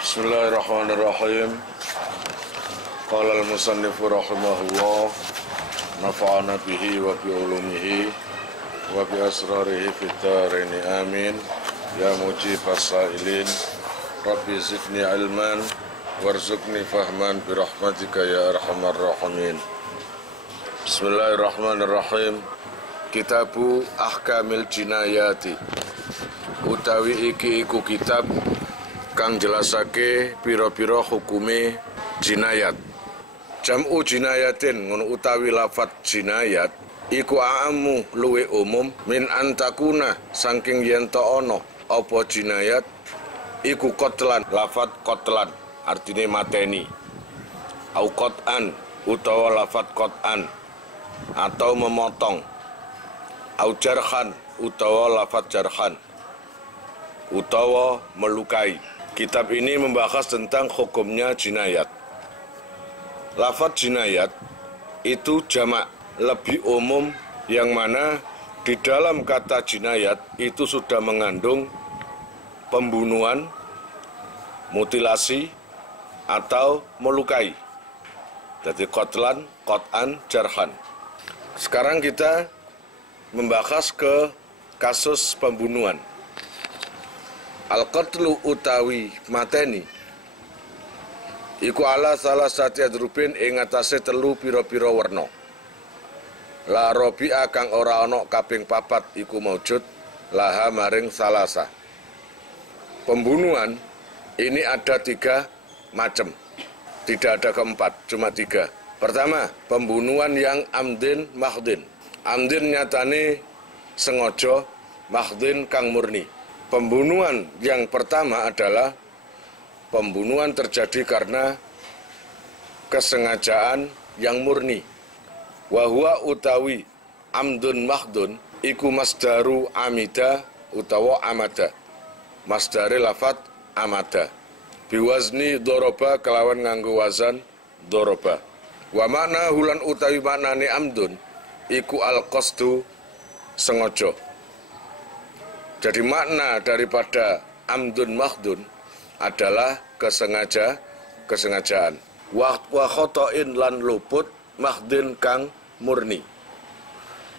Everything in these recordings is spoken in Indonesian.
Bismillahirrahmanirrahim. Qala al-musannifu rahimahullah, nafa'ana bihi wa bi ulumihi wa bi asrarihi fid dharain amin. Ya mujibas sa'ilin, rabbi zidni ilman warzuqni fahman bi rahmatika ya arhamar rahimin. Bismillahirrahmanirrahim. Kitabu Ahkamil Jinayati, utawi iki iku kitab kang jelasake pira-pira hukume jinayat. Jam'u jinayatin ngono utawi lafat jinayat iku a'ammu luwe umum min antakuna saking yen ta ana apa jinayat iku qatlan, lafat qatlan artine mateni, au qat'an utawa lafat qat'an atau memotong, au jarhan utawa lafat jarhan utawa melukai. Kitab ini membahas tentang hukumnya jinayat. Lafaz jinayat itu jamak, lebih umum, yang mana di dalam kata jinayat itu sudah mengandung pembunuhan, mutilasi, atau melukai. Jadi qatlan, qat'an, jarhan. Sekarang kita membahas ke kasus pembunuhan. Al-qatlu utawi mateni iku ala salah satu adrubin ing atase telu pira-pira werna. La robi'a kang ora ana kaping papat iku maujud laha maring salasa. Pembunuhan ini ada 3 macam, tidak ada keempat, cuma 3. Pertama, pembunuhan yang amdin makhdin. Amdin nyatane sengaja, makhdin kang murni. Pembunuhan yang pertama adalah pembunuhan terjadi karena kesengajaan yang murni. Wahwa utawi amdun makhdun iku masdaru amida utawa amada. Masdare lafat amada. Biwazni doroba kelawan nganggo wazan doroba. Wa makna hulan utawi maknane amdun iku al-qasdu sengaja. Jadi makna daripada amdun makhdun adalah kesengajaan. Wa khotoin lan luput makhdin kang murni.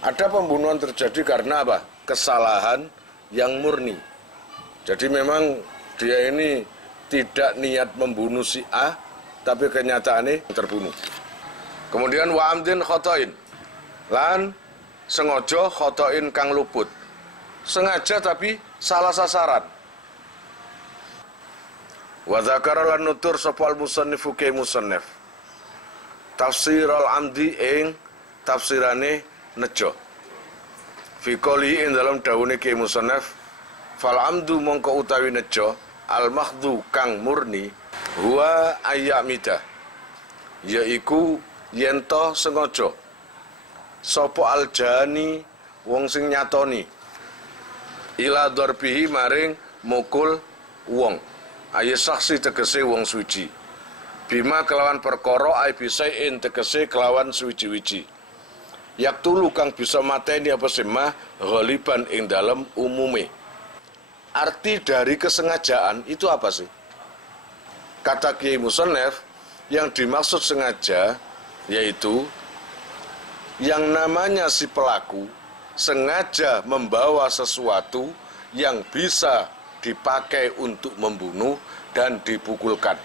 Ada pembunuhan terjadi karena apa? Kesalahan yang murni. Jadi memang dia ini tidak niat membunuh si A, tapi kenyataannya terbunuh. Kemudian wa amdin khotoin lan sengaja khotoin kang luput. Sengaja tapi salah sasaran. Wa dzakara lan nutur sapa al-musannifu ke musannif tafsir al-amdi ing tafsirane nejo. Fi qouli ing dalam dawuhe ke musannif fal amdu mongko utawi nejo al-mahdhu kang murni huwa ayyamida, yaiku yen to sengaja sapa al-jani wong sing nyatoni ila darbihi maring mukul wong, ayo saksi tegese wong suci, bima kelawan perkara ay bisain tegese kelawan suci-wici, yaktulu kang bisa mateni apa semah ghaliban ing dalam umume. Arti dari kesengajaan itu apa sih? Kata Kiai Musannif, yang dimaksud sengaja yaitu yang namanya si pelaku sengaja membawa sesuatu yang bisa dipakai untuk membunuh dan dipukulkan.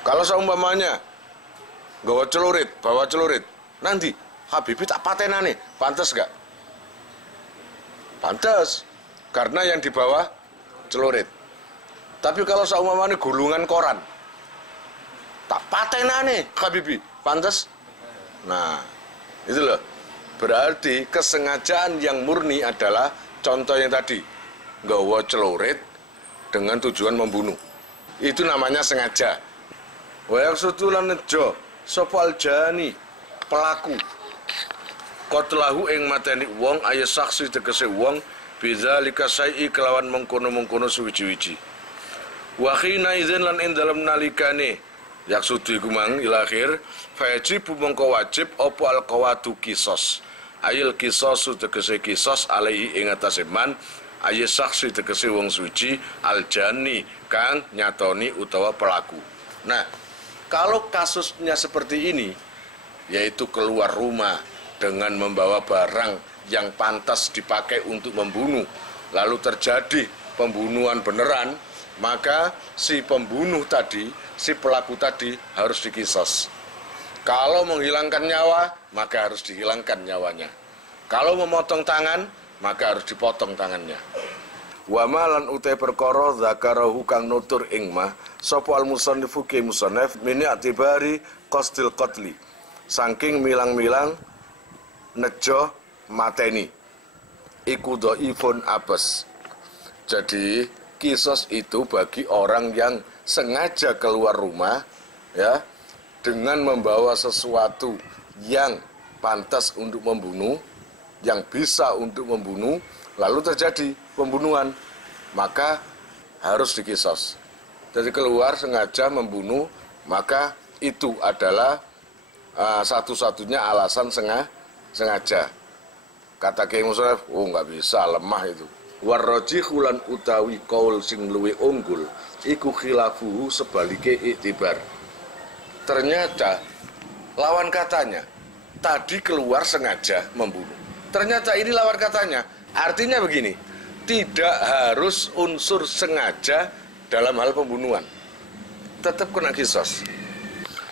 Kalau seumpamanya bawa celurit, nanti Habibie tak patenane, pantas gak? Pantas, karena yang dibawa celurit. Tapi kalau seumpamanya gulungan koran, tak patenane Habibie, pantas? Nah, itu loh. Berarti kesengajaan yang murni adalah contoh yang tadi, nggawa celurit dengan tujuan membunuh. Itu namanya sengaja. Wa yaksutulan nejo sopal jani pelaku qatlahu ing mateni wong aya saksi tegese wong bidzalika syai'i kelawan mengkono-mengkono suwi-wiji. Wa khina idzin lan ing dalem nalikane yaksutu iku mang ilakhir fayajib mongko wajib apa al-qawatu qisas. Ayil kisos tegese kisos alaihi ing atase man Aye saksi tegese wong suci aljani kang nyatoni utawa pelaku. Nah, kalau kasusnya seperti ini, yaitu keluar rumah dengan membawa barang yang pantas dipakai untuk membunuh, lalu terjadi pembunuhan beneran, maka si pembunuh tadi, si pelaku tadi harus dikisos. Kalau menghilangkan nyawa, maka harus dihilangkan nyawanya. Kalau memotong tangan, maka harus dipotong tangannya. Wa malan utai perkara zakarahu kang nutur ing mah sapa al musannifu ki musannaf min i'tibari qasdil qatli. Saking milang-milang nejo mateni. Iku dhaifun apes. Jadi kisos itu bagi orang yang sengaja keluar rumah ya dengan membawa sesuatu yang pantas untuk membunuh, yang bisa untuk membunuh, lalu terjadi pembunuhan, maka harus dikisos. Jadi keluar sengaja membunuh, maka itu adalah satu-satunya alasan sengaja. Kata Kiai Musonef, oh nggak bisa, lemah itu. Warrajihu lan utawi kaul sing luwe unggul, iku khilafuhu sebalike iktibar. Ternyata lawan katanya, tadi keluar sengaja membunuh. Ternyata ini lawan katanya. Artinya begini, tidak harus unsur sengaja dalam hal pembunuhan. Tetap kena kisos.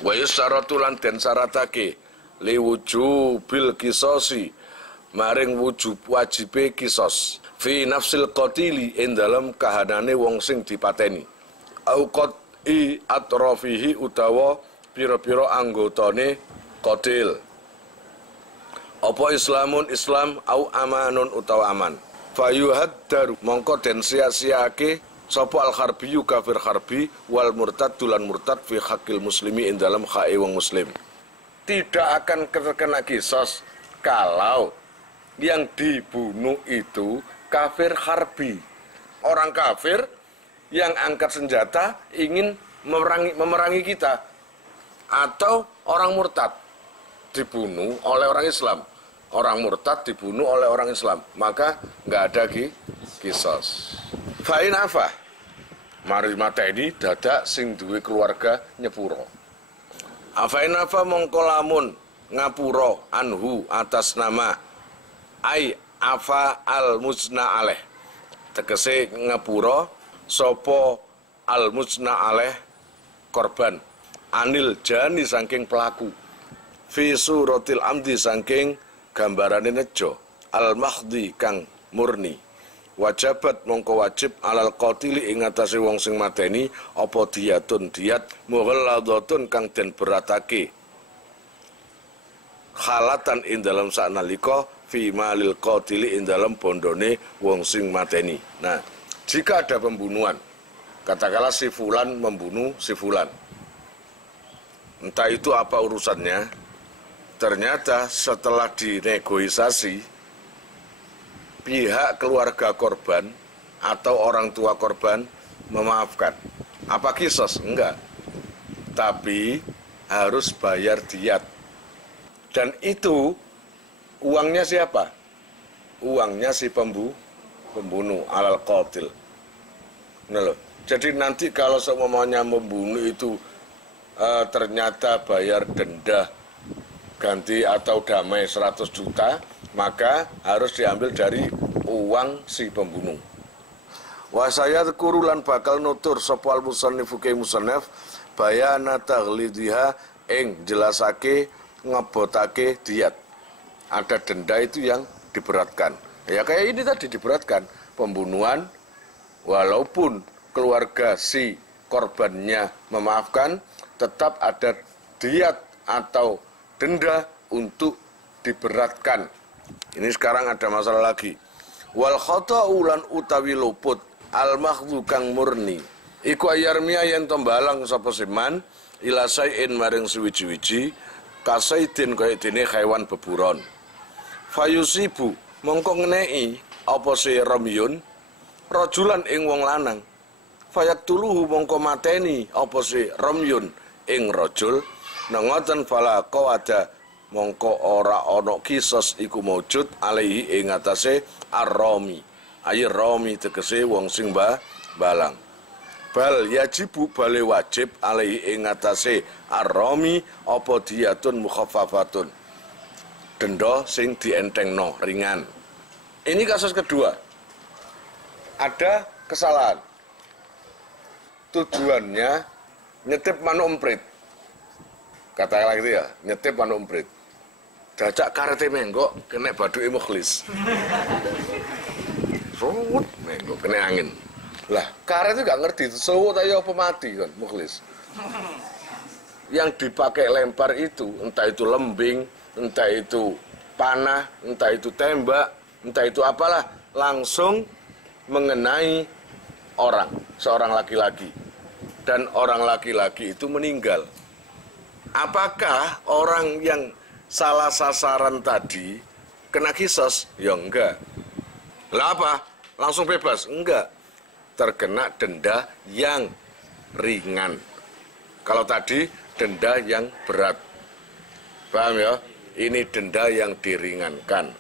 Wa yusyaratu lan den syaratake liwujubil qisasi maring wujub wajibe kisos fi nafsil qatili ing dalam kahanane wong sing dipateni. Au qati atrafihi utawa pira-pira anggotane qatil. Apa Islamun Islam au amanun utawa aman. Fayuhaddaru mongko den sia-siake sapa al-harbiyu kafir harbi wal murtad dulan murtad fi haqqil muslimi ing dalam hae wong muslim. Tidak akan terkena kisos kalau yang dibunuh itu kafir harbi. Orang kafir yang angkat senjata ingin memerangi kita, atau orang murtad dibunuh oleh orang Islam. Orang murtad dibunuh oleh orang Islam, maka nggak ada kisos. Fa'in apa? Mari mateni dadak sing duwe keluarga nyepuro. Afain apa mongko lamun ngapuro anhu atas nama ai afa al muzna aleh. Tegese ngapuro sopo al muzna aleh korban anil jani saking pelaku fi suratil amdi saking gambarane nejo al mahdi kang murni. Wajabat mongko wajib alal qatili ing atase wong sing mateni apa diyatun diat mughalladatun kang den beratake khalatan ing dalam sanalika fi malil qatili ing dalam bondone wong sing mateni. Nah, jika ada pembunuhan, katakanlah si fulan membunuh si fulan, entah itu apa urusannya, ternyata setelah dinegosiasi pihak keluarga korban atau orang tua korban memaafkan. Apa kisos? Enggak. Tapi harus bayar diat. Dan itu uangnya siapa? Uangnya si pembunuh alal qatil. Nah loh. Jadi nanti kalau semuanya membunuh itu ternyata bayar denda ganti atau damai 100 juta, maka harus diambil dari uang si pembunuh. Wa saya kurulan bakal nutur sapa al-musannifu ke musannaf bayana taghlidiha ing jelasake ngebotake diat. Ada denda itu yang diberatkan. Ya kayak ini tadi diberatkan, pembunuhan walaupun keluarga si korbannya memaafkan, tetap ada diat atau denda untuk diberatkan. Ini sekarang ada masalah lagi. Wal khata'u lan utawi luput al makhdhu kang murni iku ayarmia yen tombalang sapa siman ila sain maring suwiji-wiji kasaidin kaya dene hewan beburon. Fayusibu mongko ngeneki apa si ramyun rajulan ing wong lanang. Fayaktuluhu mongko mateni apa si ramyun ing rajul. Nengoten fala qawada mongko ora ana kisos iku maujud alaihi ing atase ar-rami Air romi tegese wong sing balang. Bal yajibu bale wajib alaihi ing atase ar-romi apa diyatun mukhaffafatun. Denda sing dientengno ringan. Ini kasus kedua. Ada kesalahan. Tujuannya nyetip manuk emprit. Kata gitu ya, nyetip manuk emprit. Dacak karete menggok kena baduke mukhlis. Rut menggok kena angin. Lah, karet itu gak ngerti, sewut aja apa mati kan, mukhlis. Yang dipakai lempar itu, entah itu lembing, entah itu panah, entah itu tembak, entah itu apalah, langsung mengenai orang, seorang laki-laki. Dan orang laki-laki itu meninggal. Apakah orang yang salah sasaran tadi kena kisos? Ya enggak. Lah apa? Langsung bebas? Enggak. Terkena denda yang ringan. Kalau tadi denda yang berat. Paham ya? Ini denda yang diringankan.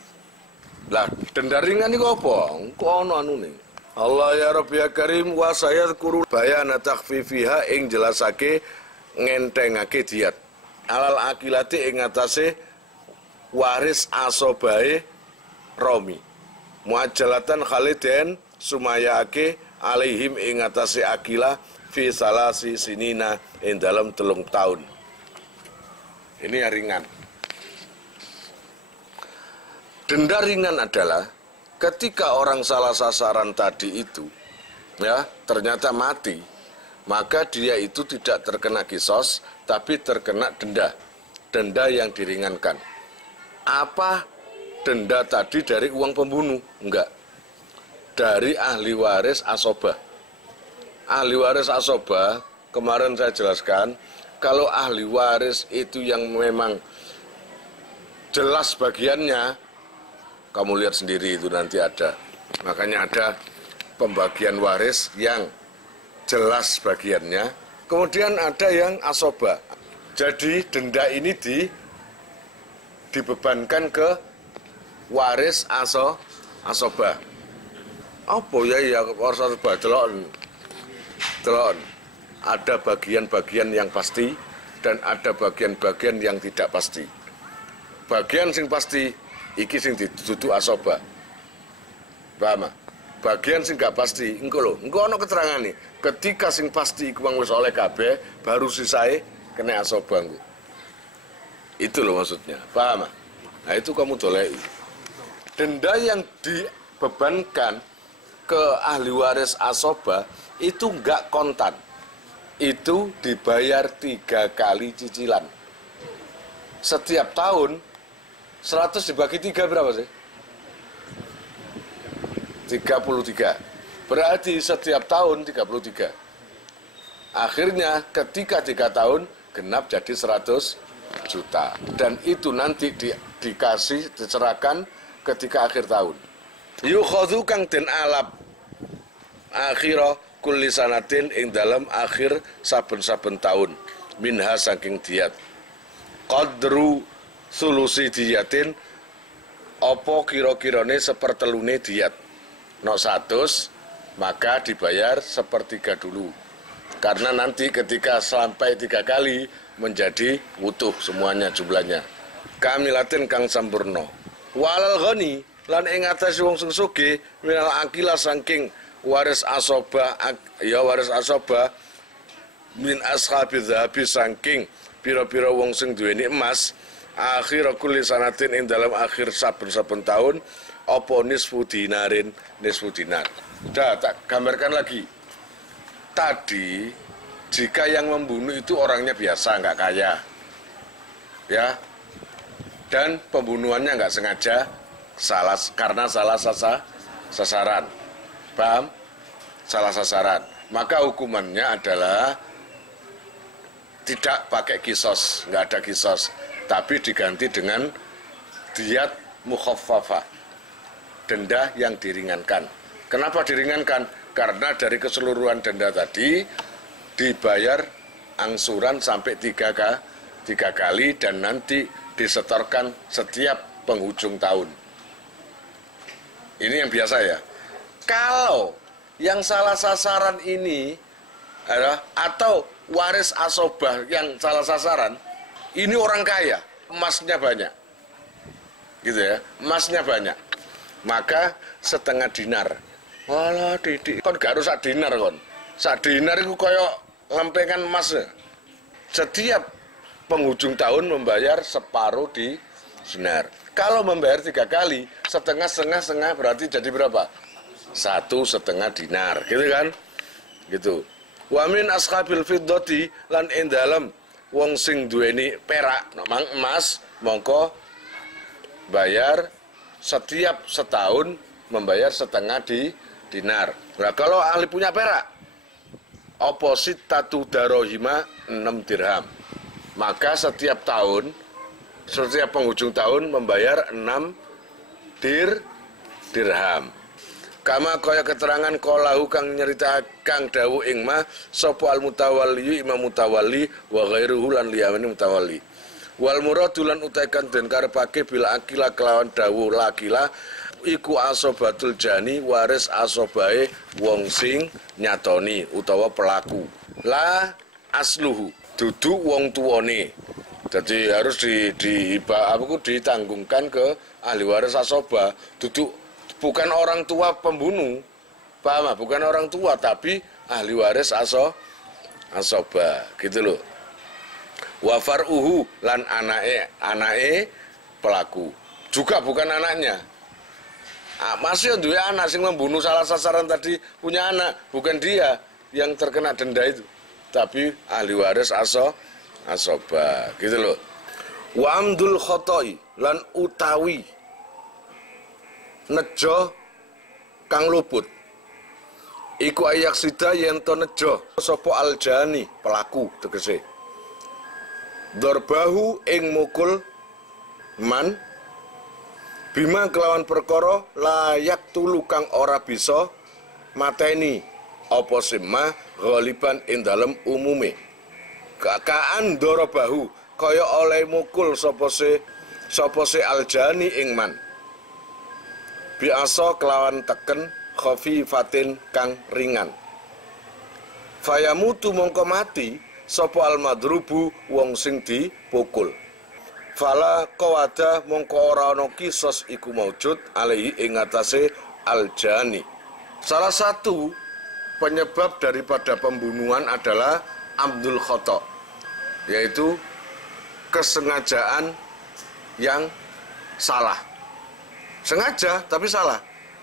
Lah, denda ringan itu apa? Kok ono anune? Allah ya Rabbi ya Karim wa sayadkuru bayana takhfifiha ing jelasake ngentengake diat. Alal akilati ing atase waris asobae romi. Muajalatan khaliden sumayake alaihim ing atase akilah fi salasi sinina ing dalam 3 tahun. Ini yang ringan. Denda ringan adalah ketika orang salah sasaran tadi itu ya ternyata mati, maka dia itu tidak terkena kisos tapi terkena denda yang diringankan. Apa denda tadi dari uang pembunuh? Enggak. Dari ahli waris asobah. Ahli waris asobah, kemarin saya jelaskan, kalau ahli waris itu yang memang jelas bagiannya, kamu lihat sendiri itu nanti ada. Makanya ada pembagian waris yang jelas bagiannya, kemudian ada yang asobah. Jadi denda ini dibebankan ke waris asobah. Apa ya waris asobah? Delon. Ada bagian-bagian yang pasti dan ada bagian-bagian yang tidak pasti. Bagian sing pasti iki sing dituduh asobah. Paham? Bagian sing gak pasti engko lho, engko ana keterangane. Ketika sing pasti iku wis oleh kabeh, baru sisae kena asobah engko. Itu loh maksudnya. Paham? Nah, itu kamu doleki. Denda yang dibebankan ke ahli waris asobah itu enggak kontan. Itu dibayar 3 kali cicilan. Setiap tahun 100 dibagi 3 berapa sih? 33. Berarti setiap tahun 33. Akhirnya ketika 3 tahun genap jadi 100 juta. Dan itu nanti dikasih, diserahkan ketika akhir tahun. Yukhadhu kang den alap akhira kulli sanatin ing dalam akhir saben-saben tahun minha saking diat qadru sulusi diatin apa kira-kirane sepertelune diat no 100 maka dibayar sepertiga dulu karena nanti ketika sampai 3 kali menjadi utuh semuanya jumlahnya kamilatin kang sampurno walal ghani lan ing atase wong sing sugih minal akila saking waris asobah ya waris asobah min ashabi dzahabi saking pira-pira wong sing duweni emas akhir kulli sanatin ing dalam akhir saben-saben tahun apa nisfu dinarin nisfu dinar. Dah tak gambarkan lagi. Tadi jika yang membunuh itu orangnya biasa nggak kaya ya dan pembunuhannya nggak sengaja karena salah sasaran. Paham? Salah sasaran. Maka hukumannya adalah tidak pakai kisos, nggak ada kisos, tapi diganti dengan diat mukhaffafah, denda yang diringankan. Kenapa diringankan? Karena dari keseluruhan denda tadi dibayar angsuran sampai 3 kali dan nanti disetorkan setiap penghujung tahun. Ini yang biasa ya. Kalau yang salah sasaran ini adalah atau waris asobah yang salah sasaran, ini orang kaya, emasnya banyak, gitu ya, emasnya banyak, maka setengah dinar. Walah didik, kon gak harus sak dinar kon, sak dinar itu koyok lempengan emas. Setiap penghujung tahun membayar separuh di dinar. Kalau membayar 3 kali, setengah berarti jadi berapa? 1,5 dinar, gitu kan? Gitu. Wa min ashabil fiddati lan ing dalem wong sing duweni perak, mang emas, mongko bayar setiap setahun membayar setengah dinar. Nah, kalau ahli punya perak, oposit tatu darohima 6 dirham. Maka setiap tahun, setiap penghujung tahun membayar 6 dirham. Kama kaya keterangan kolahu kang nyerita kang dawu ing ma sapa al mutawalli imam mutawalli wa ghairuhu lan liyane mutawalli. Wal muradu lan utaikan den karepake bila akila kelawan dawu lakila iku asobatul jani waris asobae wong sing nyatoni utawa pelaku. La asluhu dudu wong tuwane. Jadi harus ditanggungkan ke ahli waris asoba, duduk bukan orang tua pembunuh, paham? Bukan orang tua, tapi ahli waris asoba, gitu loh. Wafar uhu lan anake pelaku, juga bukan anaknya. Masih dua anak sing membunuh salah sasaran tadi punya anak, bukan dia yang terkena denda itu, tapi ahli waris asoba, gitu loh. Wa amdul khotoi lan utawi nejo kang luput iku ayak sida yen to nejo sapa aljani pelaku tegese dorbahu ing mukul man bima kelawan perkara layak tulu kang ora bisa mateni apa simma ghaliban ing dalem umume kakaan dorobahu kaya oleh mukul sapa se aljani ing man biasa kelawan teken khafifatin kang ringan. Fayamutu mongko mati sapa almadrubu wong sing dipukul. Fala qawada mongko ora ana kisos iku maujud alaihi ing atase aljani. Salah satu penyebab daripada pembunuhan adalah amdul khata, yaitu kesengajaan yang salah. Sengaja tapi salah.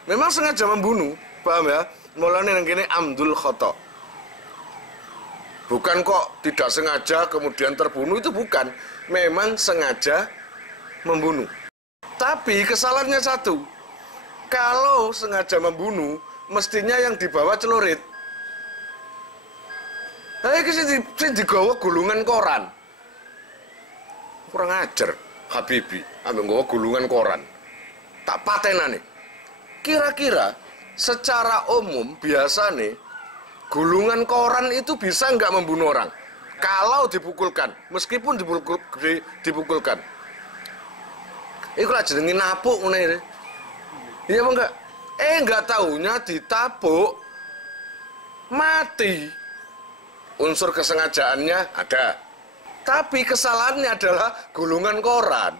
Memang sengaja membunuh, paham ya? Mulane nang kene amdul khata. Bukan kok tidak sengaja kemudian terbunuh, itu bukan. Memang sengaja membunuh. Tapi kesalahannya satu. Kalau sengaja membunuh, mestinya yang dibawa celurit. Iki sing digawa gulungan koran. Kurang ajar Habibi, ambek nggawa gulungan koran. Tak patenane. Kira-kira secara umum biasa nih gulungan koran itu bisa nggak membunuh orang kalau dipukulkan, meskipun dipukulkan. Iku lah jenenge napuk ngene. Iya apa enggak? Enggak taunya ditabuk mati. Unsur kesengajaannya ada. Tapi kesalahannya adalah gulungan koran.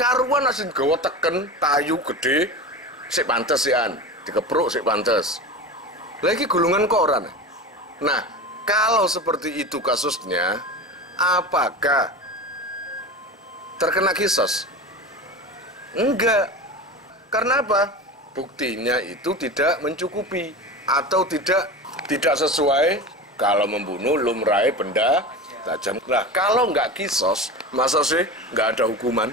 Karuan asin gawa teken kayu gede sik pantes sian, dikepruk sik pantes. Lagi gulungan koran. Nah, kalau seperti itu kasusnya, apakah terkena kisos? Enggak. Karena apa? Buktinya itu tidak mencukupi atau tidak sesuai. Kalau membunuh lumrahe benda tajam. Nah, kalau nggak kisos, masa sih nggak ada hukuman?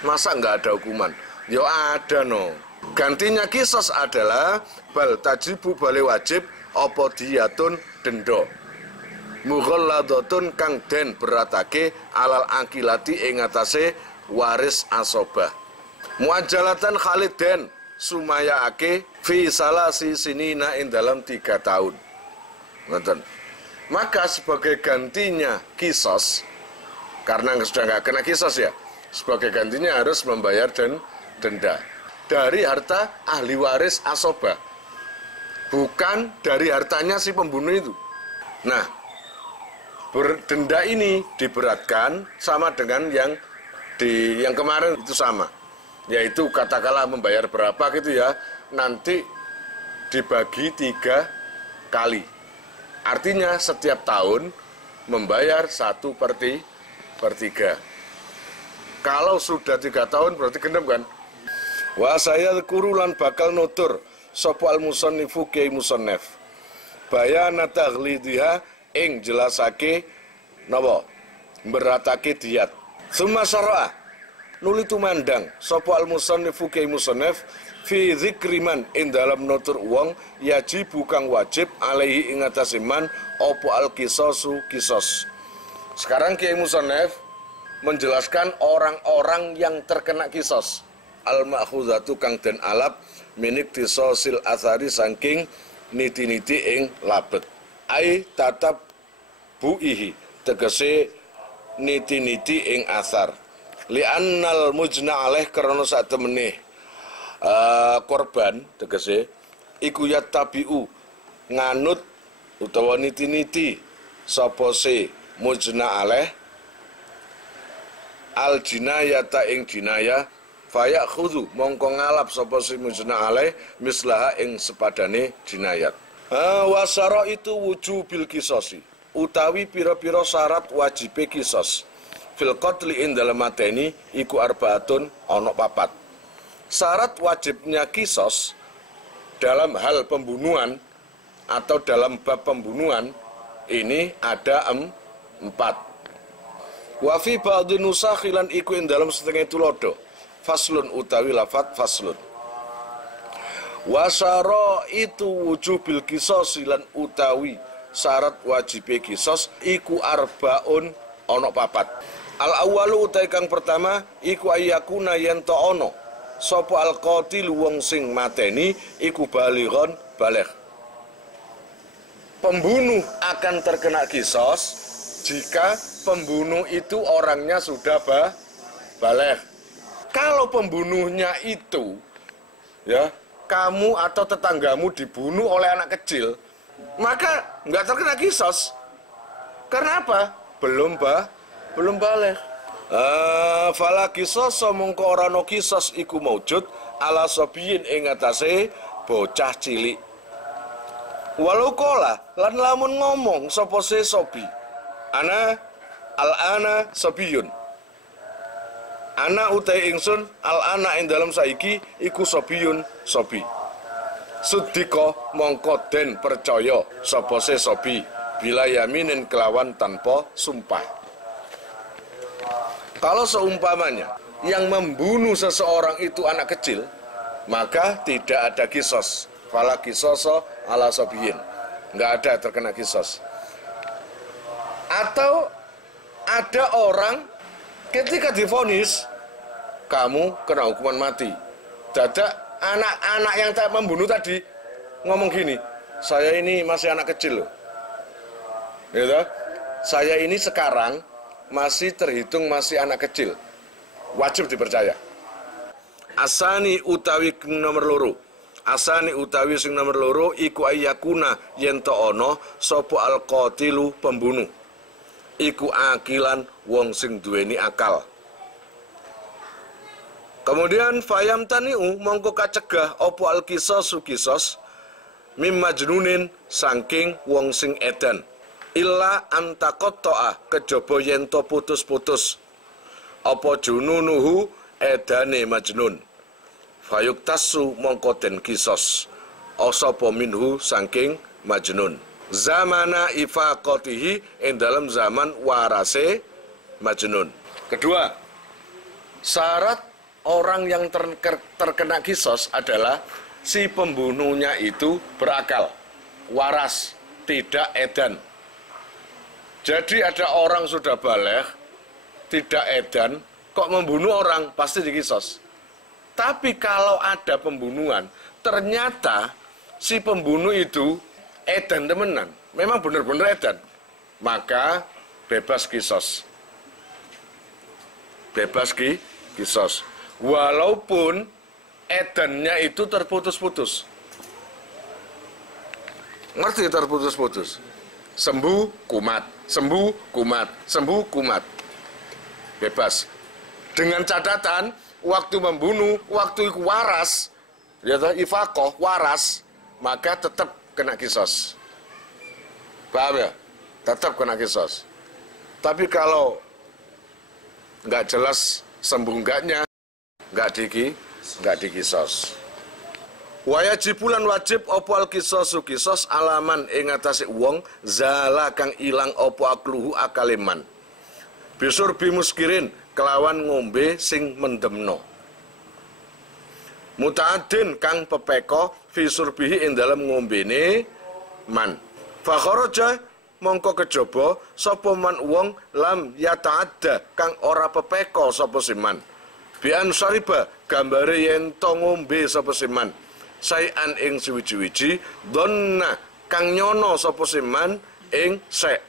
Masa nggak ada hukuman? Yo ada no. Gantinya kisos adalah bal tajibu bale wajib apa diyatun denda. Mughalladatun kang den beratake alal akilati ing atase waris asobah. Muajalatan khaliden sumayaake fi salasi sinina ing dalam 3 tahun. Ngoten. Maka sebagai gantinya kisos, karena sudah nggak kena kisos ya, sebagai gantinya harus membayar denda. dari harta ahli waris asoba, bukan dari hartanya si pembunuh itu. Nah, denda ini diberatkan sama dengan yang kemarin itu sama, yaitu katakanlah membayar berapa gitu ya, nanti dibagi 3 kali. Artinya setiap tahun membayar 1/3. Kalau sudah 3 tahun berarti genep kan? Wa saya kurulan bakal nutur sapa al-musannifu kiai musannaf. Bayana taghlidiha ing jelasake napa? Beratake diat. Summa syara'a nuli tumandang sapa al-musannifu kiai musannaf fi dzikriman ing dalam nutur wong yajibu kang wajib alaihi ing atase man apa al-qisasu qisas. Sekarang kiai musannaf menjelaskan orang-orang yang terkena qisas. Al-ma'khuzatu kang den alap minik disosil athari saking niti-niti ing labet. Ai tatap buihi tegese niti-niti ing asar. Li'annal mujna alaih karena saat temene korban tegese iku yattabi'u nganut utawa niti-niti sapa se mujna alaih al jinayata ing jinayah fayak khudu mongko ngalap sapa si mujna alaih mislaha ing sepadane jinayat. Wasara itu wujubil qisasi utawi pira-pira syarat wajibe qisas fil qatli ing dalem mateni iku arbaatun ana 4. Syarat wajibnya qisas dalam hal pembunuhan atau dalam bab pembunuhan ini ada 4. Wa fi ba'dhi nusakhilan iku ing dalem setengah tulodo faslun utawi lafat faslun. Wasara itu wujubil qisas lan utawi syarat wajibe qisas iku arbaun ana 4. Al awwalu utawi kang pertama iku ayyakuna yen ta ana sapa al qatil wong sing mateni iku balighon baligh. Pembunuh akan terkena qisas jika pembunuh itu orangnya sudah baligh. Kalau pembunuhnya itu ya kamu atau tetanggamu dibunuh oleh anak kecil, maka nggak terkena qisas. Karena apa? Belum baligh. Fala qisas mongko ora ana qisas iku maujud ala sabiyin ing atase bocah cilik. Walau kola lan lamun ngomong sapa se sobi. Ana sabiyun. Ana utai ingsun al-ana ing dalam saiki iku sobiyun sobi. Sudika mongko den percaya sapa se sobi bila yaminin kelawan tanpa sumpah. Kalau seumpamanya yang membunuh seseorang itu anak kecil, maka tidak ada qisas. Fala qisaso ala sobiyin. Enggak ada terkena qisas. Atau ada orang ketika divonis kamu kena hukuman mati, dadak anak-anak yang tak membunuh tadi ngomong gini, saya ini masih anak kecil loh, gitu? Saya ini sekarang masih terhitung masih anak kecil, wajib dipercaya. Asani utawi nomor loro, asani utawi sing nomor loro iku ayyakuna yen ta ana sapa al-qatilu pembunuh iku akilan wong sing duweni akal. Kemudian fayam taniu mongko kacegah opo al qisasu qisas mim majnunin saking wong sing edan illa antaqatta'a kejaba yen to putus-putus apa jununuhu edane majnun fayuktasu mongko den qisas asapa minhu saking majnun zamana ifaqatihi ing dalam zaman warase majnun. Kedua, syarat orang yang terkena qisas adalah si pembunuhnya itu berakal, waras, tidak edan. Jadi ada orang sudah baligh, tidak edan, kok membunuh orang, pasti diqisas. Tapi kalau ada pembunuhan, ternyata si pembunuh itu edan temenan, memang benar-benar edan, maka bebas qisas. Bebas qisas. Walaupun edannya itu terputus-putus. Ngerti terputus-putus? Sembuh, kumat, sembuh, kumat, sembuh, kumat. Bebas. Dengan catatan, waktu membunuh, waktu itu waras, ya toh, ifaqoh, waras, maka tetap kena kisos. Paham ya? Tetap kena kisos. Tapi kalau nggak jelas sembuh enggaknya, nggak dikisos. Wajibulan wajib opo al kisosu kisos alaman ing atase wong zala kang ilang opo akluhu akaleman. Bisur bimuskirin kelawan ngombe sing mendemno. Muta'adin kang pepeko fisur bihi ing dalem ngombene man. Fakharaja mongko kejaba sapa man wong lam yata'adda kang ora pepeko sapa siman. Bian sariba gambare yen to ngombe sapa siman. Sayan ing suwiji-wiji donna kang nyono sapa siman ing sek.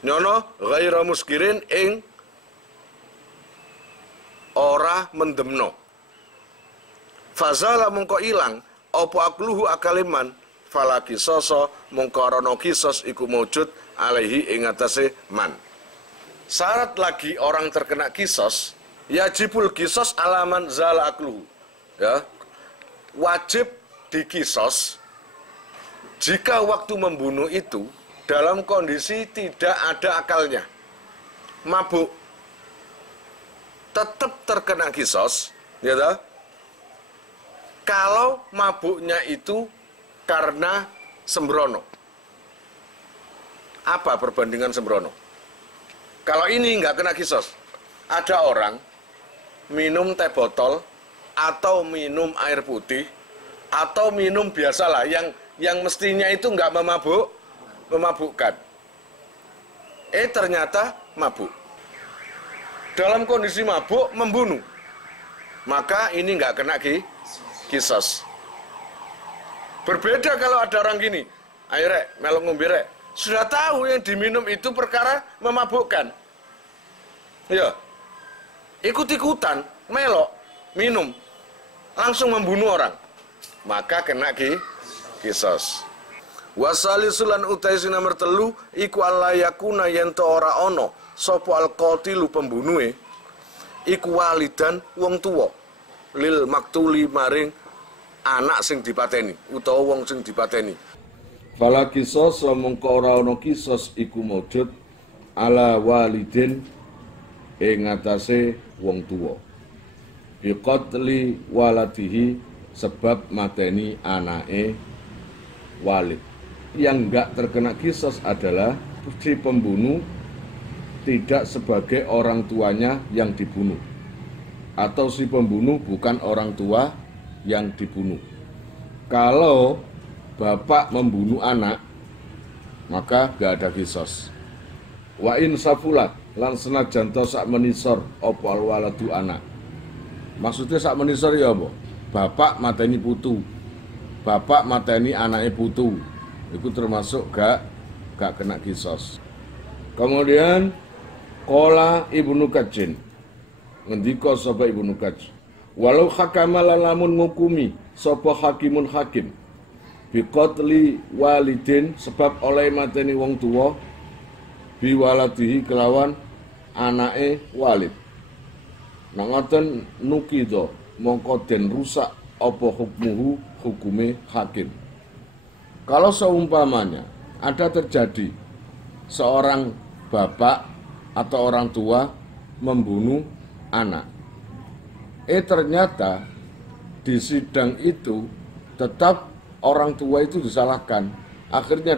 Nyono ghaira muskirin ing ora mendemno. Fazala mongko ilang apa akluhu akaliman fala kisoso mongko rono kisos iku mujud alaihi ing atase man. Syarat lagi orang terkena kisos, yajibul kisos alaman zala akluhu. Ya. Wajib dikisos jika waktu membunuh itu dalam kondisi tidak ada akalnya. Mabuk. Tetap terkena kisos, ya toh? Kalau mabuknya itu karena sembrono. Apa perbandingan sembrono? Kalau ini nggak kena kisos. Ada orang minum teh botol atau minum air putih atau minum biasalah yang mestinya itu nggak memabukkan. Ternyata mabuk. Dalam kondisi mabuk membunuh. Maka ini nggak kena kisos. Berbeda kalau ada orang gini, ayo rek, melok ngombe rek. Sudah tahu yang diminum itu perkara memabukkan. Ya, ikut-ikutan, melok, minum, langsung membunuh orang. Maka kena kisos. Wasalisulan utai nomor 3 iku allayakuna yento ora ono sopo alqatilu pembunuhe iku walidan wong tuwa lil maktuli maring anak sing dipateni utawa wong sing dipateni. Fala kisos mongko ora ana kisos iku mujud ala walidin ing atase wong tuwa. Biqatli waladihi sebab mateni anake walid. Yang enggak terkena kisos adalah si pembunuh tidak sebagai orang tuanya yang dibunuh, atau si pembunuh bukan orang tua yang dibunuh. Kalau bapak membunuh anak, maka gak ada kisos. Wa in safulat lan senajan to sak menisor apa waladu anak. Maksudnya sak menisor ya apa? Bapak mateni putu, bapak mateni anake putu, itu termasuk gak kena kisos. Kemudian qala Ibnu Kajin, ngendika sapa Ibnu Kaj, walau hakama lamun ngukumi sapa hakimun hakim biqatli walidin sebab oleh mateni wong tuwa biwaladihi kelawan anake walid. Nang ngoten nukido mongko den rusak apa hukmuhu hukume hakim. Kalau seumpamanya ada terjadi seorang bapak atau orang tua membunuh anak, ternyata di sidang itu tetap orang tua itu disalahkan, akhirnya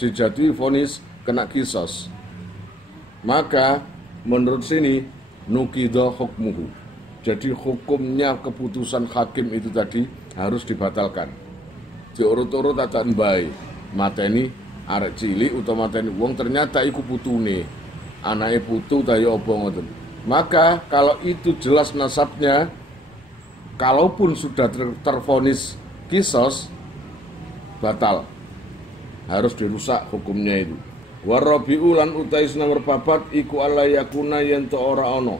dijatuhi vonis kena kisos, maka menurut sini nukido hukmuhu, jadi hukumnya keputusan hakim itu tadi harus dibatalkan. Diurut-urut ada mbai mateni arek cilik utawa mateni wong ternyata iku putune, anake putu ta ya apa ngoten. Maka kalau itu jelas nasabnya, kalaupun sudah tervonis kisos, batal, harus dirusak hukumnya itu. Warabi'u lan utai nomor 4 iku allayakuna yen to ora ana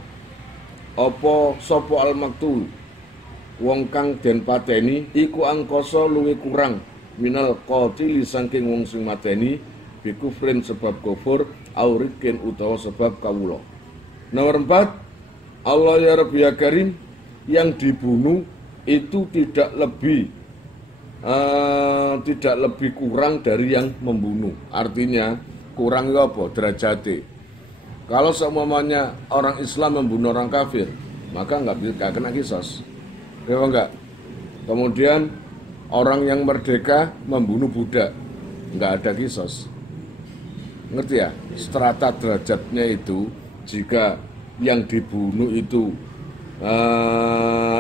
apa sapa al maktul wong kang den pateni iku angkasa luwih kurang minal qatili saking wong sing mateni bikufrin sebab kufur aurikin utawa sebab kawula. Nomor 4, Allah ya Rabbi ya Karim, yang dibunuh itu tidak lebih kurang dari yang membunuh. Artinya kurang apa? Derajate. Kalau seumpamanya orang Islam membunuh orang kafir, maka nggak kena kisos. Ya enggak? Kemudian orang yang merdeka membunuh budak, nggak ada kisos. Ngerti ya? Strata derajatnya itu, jika yang dibunuh itu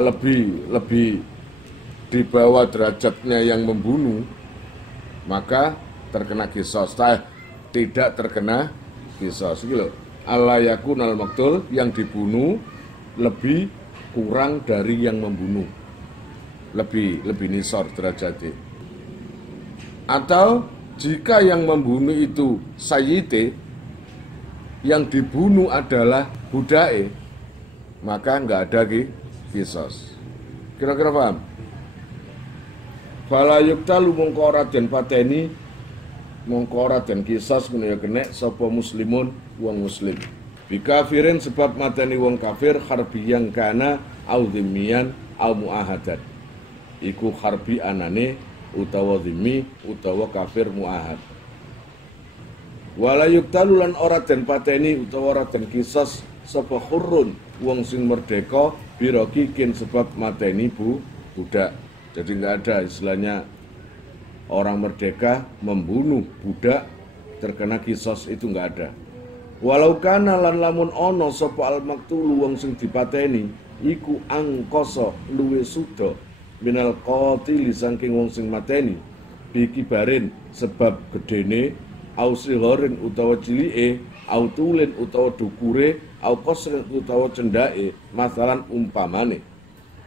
lebih di bawah derajatnya yang membunuh, maka terkena kisos. Tidak terkena kisos. Gitu. Allah yakunal maktul, yang dibunuh lebih kurang dari yang membunuh, lebih nisor derajatnya. Atau jika yang membunuh itu sayyite, yang dibunuh adalah budake, maka nggak ada kisos. Kira-kira paham? Fala yuktalu mongko ora den pateni, mongko ora den kisos menawa kena sapa muslimun wong muslim. Bikafirin sebab mateni wong kafir harbiyan kana au dhimmiyan au muahadan. Iku harbi anane utawa dhimmi utawa kafir muahad. Wala yuktalu lan ora den pateni utawa ora den kisos sapa hurrun wong sing merdeka birokikin sebab mateni budak. Jadi nggak ada istilahnya orang merdeka membunuh budak terkena kisos, itu nggak ada. Walau kana lan lamun ono sapa al maktulu wong sing dipateni iku angkasa luwe suda minal qatili saking wong sing mateni bikibarin sebab gedene au sihorin utawa cilike au tulen utawa dukure au kosren utawa cendake masalan umpamane.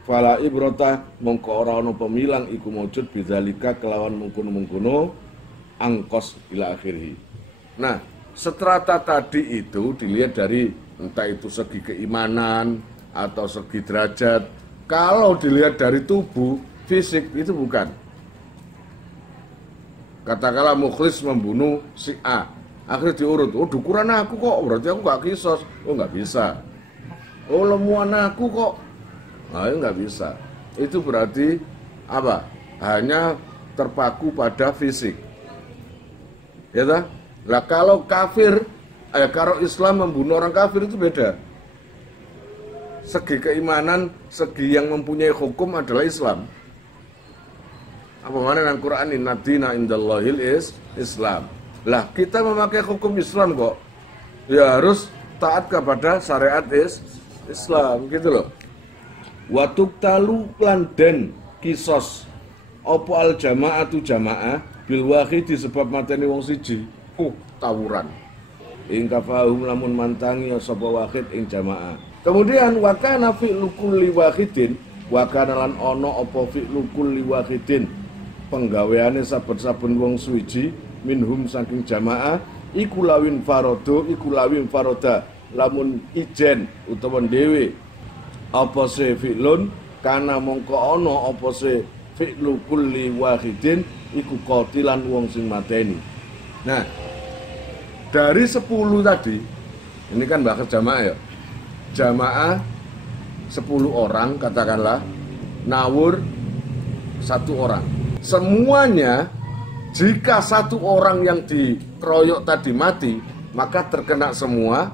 Fala ibrata mongko ora ana pemilang iku maujud bidzalika kelawan mungkono-mungkono angkos ila akhirih. Nah, strata tadi itu dilihat dari entah itu segi keimanan atau segi derajat. Kalau dilihat dari tubuh, fisik itu bukan. Katakanlah mukhlis membunuh si A, akhirnya diurut, oh dukuran aku kok, berarti aku gak kisos. Oh gak bisa. Oh lemuan aku kok, nah itu gak bisa. Itu berarti apa? Hanya terpaku pada fisik. Ya tak? Lah kalau kafir, kalau Islam membunuh orang kafir itu beda. Segi keimanan, segi yang mempunyai hukum adalah Islam. Apa mana dengan Quran, inna dina indallahil Islam. Lah kita memakai hukum Islam kok, ya harus taat kepada syariat Islam gitu loh. Watuk talu lan kisos opo al jamaatu jamaah bil wahidi sebab mateni wong siji. Tawuran. Ing kafahum lamun mantangi sapa wahid ing jamaah. Kemudian wakana fi'lu kulli wahidin, wakana lan ono apa fi'lu kulli wahidin, penggaweane saben-saben wong suwiji minhum saking jamaah iku lawin faroda lamun ijen utawa dhewe apa se fi'lun kana mongko ono apa se fi'lu kulli wahidin iku qatilan wong sing mateni. Nah, dari 10 tadi, ini kan bahas jamaah ya. Jamaah 10 orang katakanlah, nawur 1 orang. Semuanya jika 1 orang yang dikeroyok tadi mati, maka terkena semua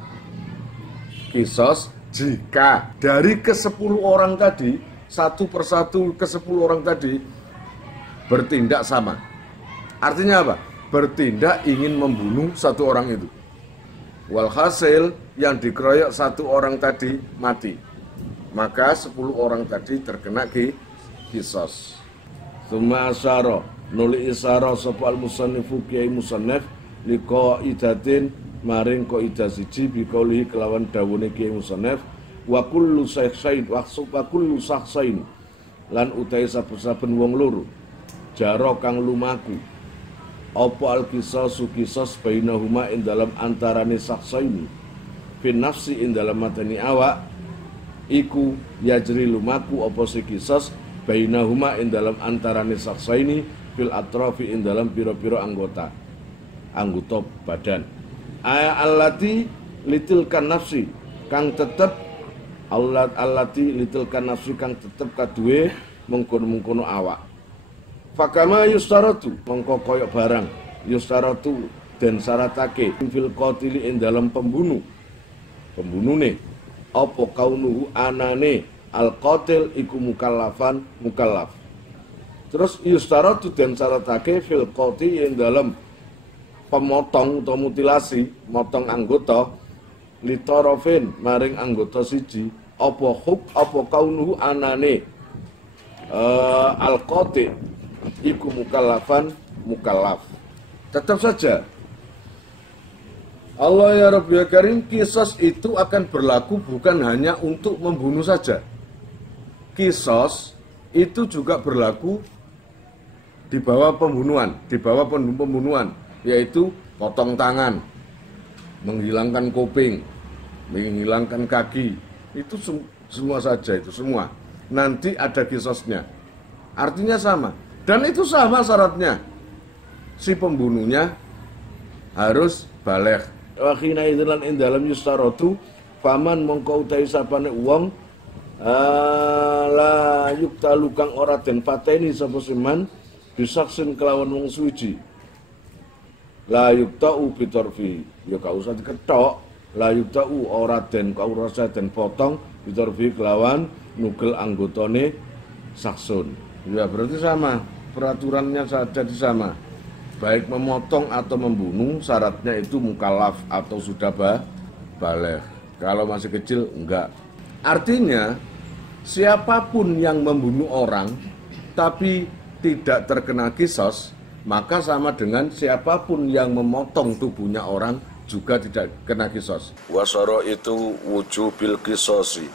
kisos. Jika dari ke-10 orang tadi, satu persatu ke-10 orang tadi bertindak sama. Artinya apa? Bertindak ingin membunuh 1 orang itu. Walhasil yang dikeroyok 1 orang tadi mati, maka 10 orang tadi terkena kisos. Tsumma asyara nuli isyara sapa al-musannifu kiai musannaf liqaidatin maring qaidah siji biqauli kelawan dawuhne kiai musannaf wa kullu shaykhain wa kullu shaykhain lan utahe saben-saben wong loro jaro kang lumaku apa al-kisasu kisas bainahuma ing dalam antarane shaykhaini fi nafsi ing dalam mateni awak iku yajri lumaku apa si kisos bainahuma ing dalam antarane saksaini fil atrafi ing dalam pira-pira anggota badan. Allati litilkan nafsi kang tetep allati litilkan nafsi kang tetep kaduwe mengkono-mengkono awak. Fakama yustaratu mongko koyok barang yustaratu dan syaratake fil qatili ing dalam pembunuhne apa kaunuhu anane al qatil iku mukallaf. Terus yustaratu dan syaratake fil qatili ing dalam pemotong atau mutilasi motong anggota litorofin maring anggota siji apa kaunuhu anane al qatil iku mukallaf. Tetap saja Allah ya Rabbi ya Karim, kisos itu akan berlaku bukan hanya untuk membunuh saja. Kisos itu juga berlaku di bawah pembunuhan, yaitu potong tangan, menghilangkan kuping, menghilangkan kaki, itu semua saja, itu semua. Nanti ada kisosnya. Artinya sama. Dan itu sama syaratnya. Si pembunuhnya harus baligh. Wa khina idzlan ing dalam yustaratu faman mongko utawi sapane wong la yuktalu kang ora den pateni sapa siman bisaksin kelawan wong suci. La yuktau bitorfi ya ka usah diketok, la yuktau ora den potong bitorfi kelawan nugel anggotane saksun. Ya berarti sama, peraturannya saja sama. Baik memotong atau membunuh syaratnya itu mukallaf atau sudah baligh. Kalau masih kecil enggak. Artinya siapapun yang membunuh orang tapi tidak terkena kisos, maka sama dengan siapapun yang memotong tubuhnya orang juga tidak kena kisos. Wasara itu wujubil kisosi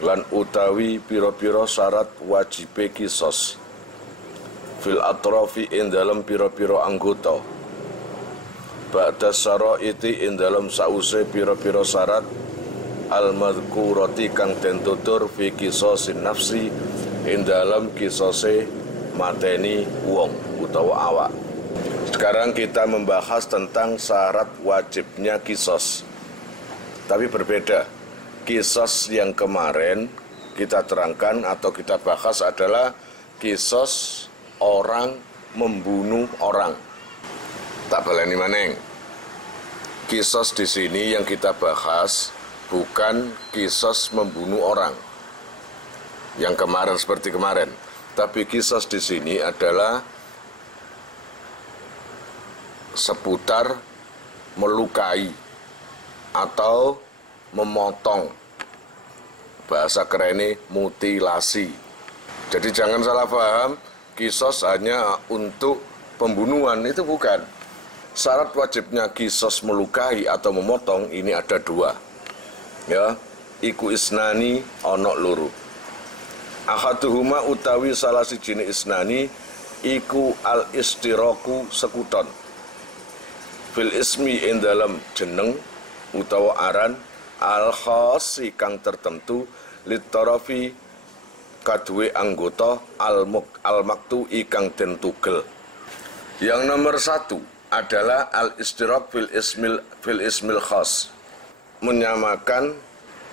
lan utawi pira-pira syarat wajibe kisos fil atrafi in dalam pira-pira anggota ba'da syaraiti in dalam sause pira-pira syarat al madhkurati kang den tutur fi qisasin nafsi in dalam qisase mateni wong utawa awak. Sekarang kita membahas tentang syarat wajibnya kisos, tapi berbeda. Kisos yang kemarin kita terangkan atau kita bahas adalah kisos orang membunuh orang. Tak baleni maneng. Kisos di sini yang kita bahas bukan kisos membunuh orang. Yang kemarin seperti kemarin, tapi kisos di sini adalah seputar melukai atau memotong. Bahasa kerennya mutilasi. Jadi jangan salah paham. Kisos hanya untuk pembunuhan, itu bukan. Syarat wajibnya kisos melukai atau memotong ini ada dua. Ya, iku isnani onok luru. Ahaduhuma utawi salah sijine isnani iku al istiraku sekuton. Fil ismi ing dalam jeneng utawa aran al khasi kang tertentu litarafi kaduwe anggota al-maktu ikang den tugel. Yang nomor satu adalah al-istirak fil ismil khas, menyamakan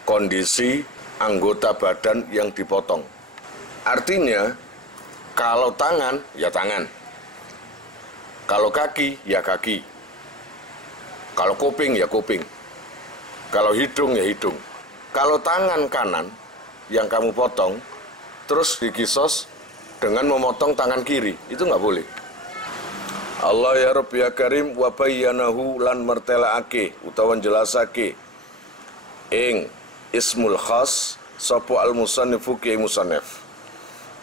kondisi anggota badan yang dipotong. Artinya kalau tangan ya tangan, kalau kaki ya kaki, kalau kuping ya kuping, kalau hidung ya hidung. Kalau tangan kanan yang kamu potong terus dikisos dengan memotong tangan kiri, itu nggak boleh. Allah ya Rabbi ya Karim wa bayyanahu lan mertelaake utawa jelasake ing ismul khas sapa al musannifu ki musannif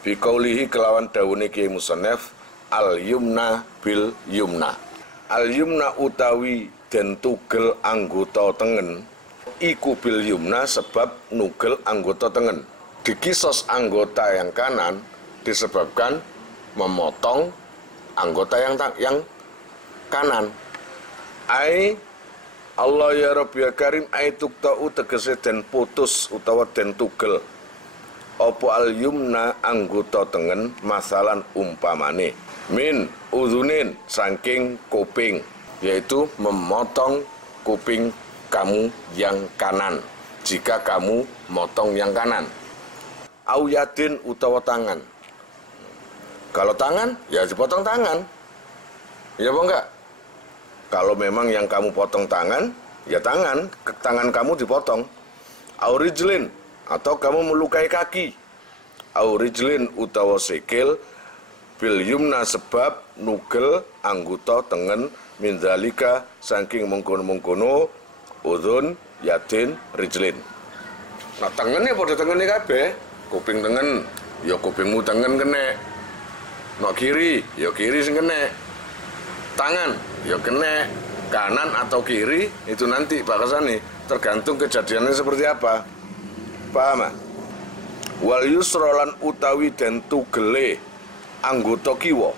bi qaulihi kelawan dawuhe ki musannif al yumna bil yumna. Al yumna utawi den tugel anggota tengen iku bil yumna sebab nugel anggota tengen. Dikisos anggota yang kanan disebabkan memotong anggota yang kanan. Ai Allah ya Rabbi ya Karim aituk ta'u tegese den putus utawa den tugel apa al yumna anggota tengen masalan umpamane min uzunin saking kuping, yaitu memotong kuping kamu yang kanan jika kamu motong yang kanan. Au yadin utawa tangan. Kalau tangan ya dipotong tangan, ya apa enggak? Kalau memang yang kamu potong tangan, ya tangan kamu dipotong. Aurijlin, atau kamu melukai kaki. Aurijlin utawa sikil, bil yumna sebab nugel anggota tengen mindalika saking mengkono-mengkono udhun yadin rijlin. Nah tengennya pada tengennya kabeh, kuping tengen, ya kupingmu tengen kene. Nok kiri, ya kiri sing kene. Tangan, ya kene, kanan atau kiri itu nanti bakasane tergantung kejadiannya seperti apa. Paham? Wal yusrolan utawi den tugele anggota kiwa.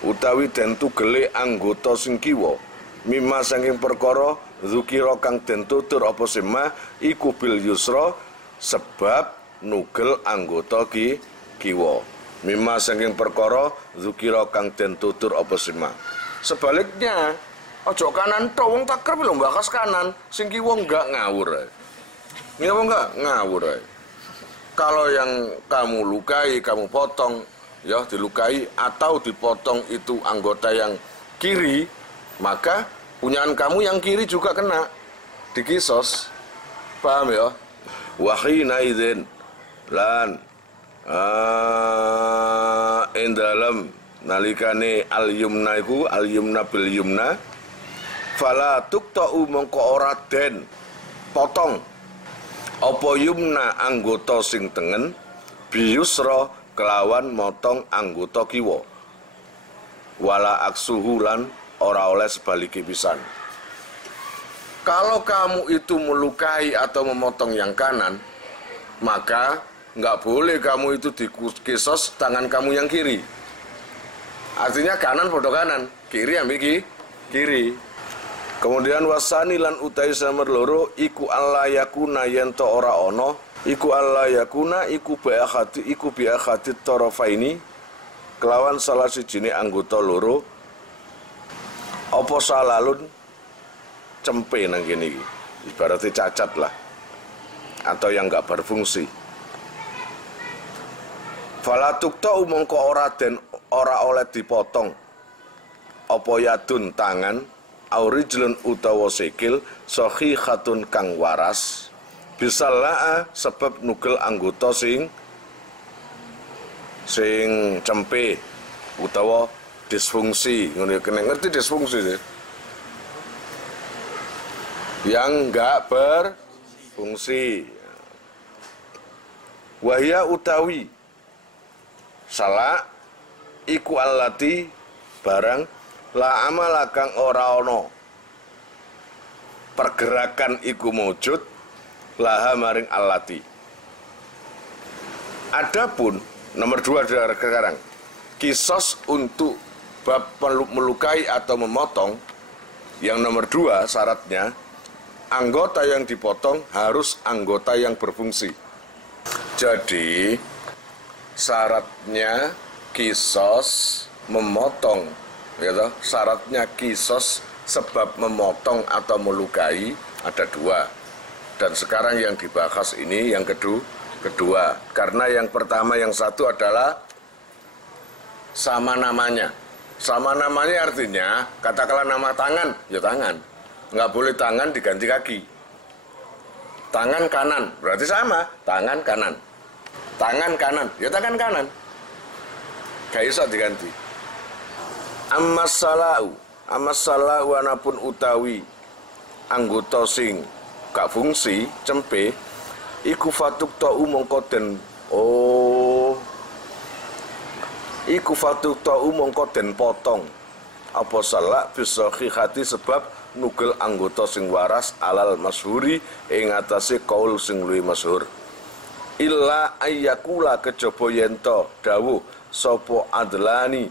Utawi den tugele anggota sing kiwa. Mimma saking perkara zukira kang den tutur apa sema iku bil yusra sebab nugel anggota kiwa. Mimma saking perkara zukira kang den tutur apa sema. Sebaliknya, ojo kanan tok wong takrib lho mbakas kanan, sing kiwa enggak ngawur ae. Ini apa enggak? Ngawur ae. Kalau yang kamu lukai, kamu potong, ya dilukai atau dipotong itu anggota yang kiri, maka punyaan kamu yang kiri juga kena dikisos. Paham ya? Wahina idzin lan dalam nalikane al yumna iku al yumna bil yumna fala tuqta'u mongko ora den potong apa yumna anggota sing tengen biyusra kelawan motong anggota kiwa wala aksuhu lan ora oleh sebalike pisan. Kalau kamu itu melukai atau memotong yang kanan, maka nggak boleh kamu itu dikisos tangan kamu yang kiri. Artinya kanan podo kanan, kiri ambil kiri. Kemudian wasani lan utai samer loro iku alla yakuna yento ora ono, iku alla yakuna iku biakhati tarafaini kelawan salah sijine anggota loro apa salalun cempe nang kene iki. Ibaratnya cacat lah atau yang nggak berfungsi. Fala tuqta'u mongko ora oleh dipotong apa yadun tangan aurijlun utawa sikil sahihhatun kang waras bisalaa sebab nugel anggota sing cempe utawa disfungsi. Kena ngerti disfungsi sih? Yang enggak berfungsi. Wahya utawi salah iku allati barang la amala kang ora ono pergerakan iku mujud laha maring allati. Adapun nomor 2 sekarang kisos untuk bab melukai atau memotong, yang nomor 2 syaratnya anggota yang dipotong harus anggota yang berfungsi. Jadi syaratnya kisos memotong, ya toh? Syaratnya kisos sebab memotong atau melukai ada 2. Dan sekarang yang dibahas ini yang kedua. Karena yang pertama yang satu adalah sama namanya. Sama namanya artinya katakanlah nama tangan, ya tangan. Nggak boleh tangan diganti kaki. Tangan kanan berarti sama, tangan kanan. Tangan kanan, ya tangan kanan. Gak bisa diganti. Ammas salau anapun utawi anggota sing gak fungsi cempe iku fatuk ta'u mongko den potong apa salah bisa khihati sebab nugel anggota sing waras alal masyhuri ing atase kaul sing luwih masyhur. Illa ayyakula kejaba yento dawuh sapa adlani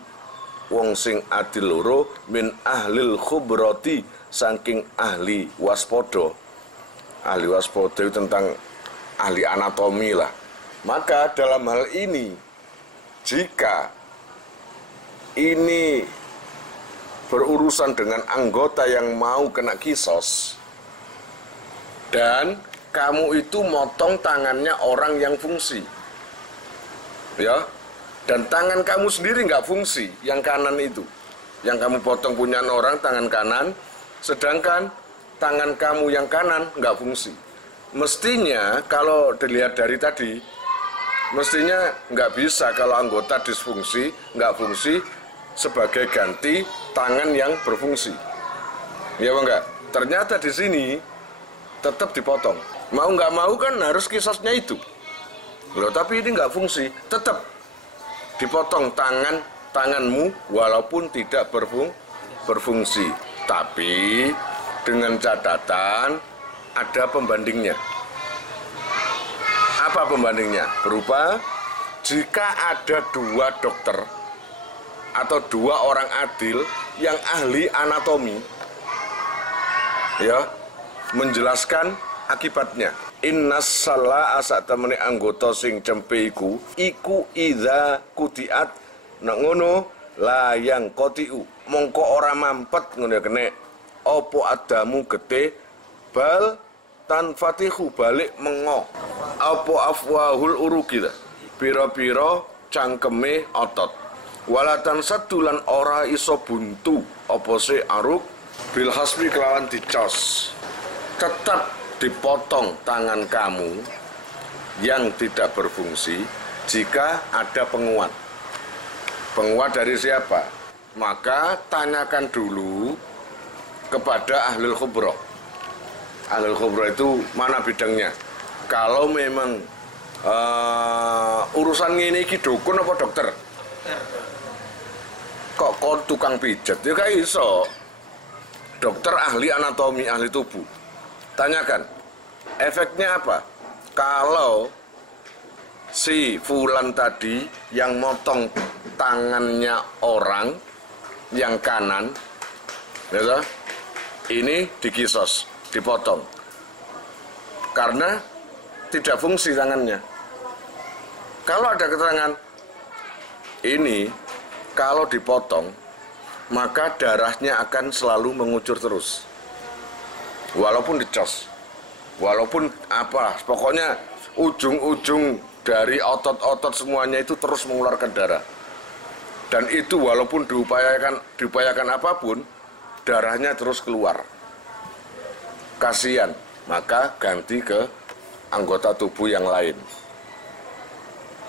wong sing adil loro min ahlil khubrati saking ahli waspodo. Ahli waspodo itu tentang ahli anatomi lah. Maka dalam hal ini, jika ini berurusan dengan anggota yang mau kena kisos, dan kamu itu motong tangannya orang yang fungsi, ya, dan tangan kamu sendiri nggak fungsi, yang kanan itu, yang kamu potong punya orang tangan kanan, sedangkan tangan kamu yang kanan nggak fungsi. Mestinya kalau dilihat dari tadi, mestinya nggak bisa kalau anggota disfungsi, nggak fungsi, sebagai ganti tangan yang berfungsi. Ya enggak? Ternyata di sini tetap dipotong. Mau nggak mau kan harus kisosnya itu. Loh, tapi ini nggak fungsi, tetap dipotong tanganmu walaupun tidak berfungsi. Tapi dengan catatan ada pembandingnya. Apa pembandingnya? Berupa jika ada 2 dokter atau 2 orang adil yang ahli anatomi, ya, menjelaskan akibatnya. Innas salah asak temene anggota sing cempe iku idza kutiat nak ngono layang kotiu mongko ora mampet ngono kene opo adamu gete bal tan fatihu balik mengo opo afwahul uruki pira-pira cangkeme otot walatan sadulan ora iso buntu apa se aruk bil hasbi kelawan dicos. Tetap dipotong tangan kamu yang tidak berfungsi jika ada penguat. Penguat dari siapa? Maka tanyakan dulu kepada ahli khubro. Ahli khubro itu mana bidangnya? Kalau memang urusan ini dukun apa dokter? Kok tukang pijat? Ya kayak iso. Dokter ahli anatomi, ahli tubuh. Tanyakan, efeknya apa? Kalau si fulan tadi yang motong tangannya orang yang kanan, ya, ini dikisos, dipotong. Karena tidak fungsi tangannya. Kalau ada keterangan, ini kalau dipotong, maka darahnya akan selalu mengucur terus. Walaupun dicos, walaupun apa, pokoknya ujung-ujung dari otot-otot semuanya itu terus mengeluarkan darah. Dan itu walaupun diupayakan apapun, darahnya terus keluar. Kasihan, maka ganti ke anggota tubuh yang lain.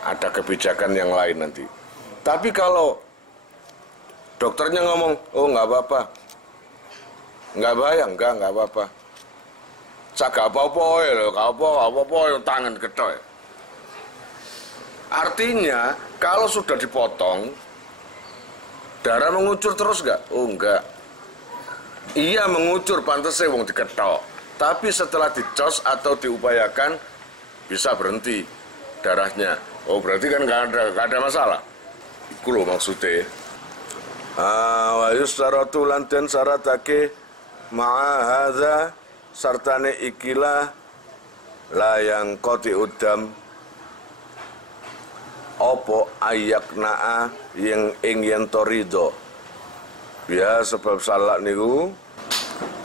Ada kebijakan yang lain nanti. Tapi kalau dokternya ngomong, oh nggak apa-apa, nggak bahaya, nggak apa-apa. Cak apa-apa ya, apa-apa ya, tangan ketoy. Artinya kalau sudah dipotong, darah mengucur terus nggak? Oh nggak. Iya mengucur, pantasnya wong diketok. Tapi setelah dicos atau diupayakan bisa berhenti darahnya. Oh berarti kan nggak ada masalah. Iku loh maksudnya. Wa yustaratu lan den syaratake ma'a hadza sartane ikilah layang koti udam opo ayaknaa yang ing torido ya sebab salah niku